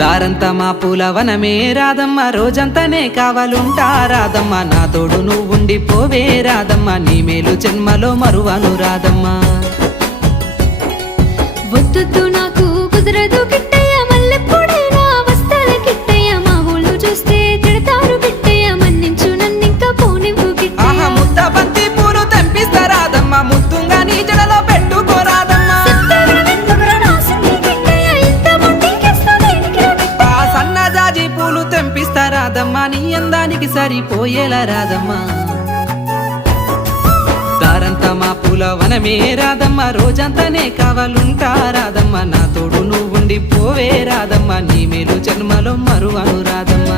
దారంతా మా పూలవనమే రాదమ్మ, రోజంతానే కావాలుంటా రాదమ్మ, నా తోడు నువ్వుండి పోవే రాదమ్మ, నీ మేలు జన్మలో మరువను రాదమ్మ. వద్దు నాకు కుదరదు కిట్టయ్య, మల్లెప్పుడైనా వస్తాల కిట్టయ్య, మా ఊళ్ళు చూస్తే తిడతారు కిట్టయ్య, మన్నించు నన్నింకా పోనివ్వు కిట్టయ్య. ఆహా ముద్ద బంతి పూలు తెంపిస్తా రాదమ్మ, ముద్దుంగా నీ జడలో పెట్టుకోరాదమ్మ. ఆ సన్నజాజి పూలు తెంపిస్తా రాదమ్మ, నీ అందానికి సరిపోయేలా రాదమ్మ. దారంతా మా పూలవనమే రాదమ్మ, రోజంతానే కావాలుంటా రాదమ్మ, నా తోడు నువ్వుండి పోవే రాదమ్మ, నీ మేలు జన్మలో మరువను రాదమ్మ.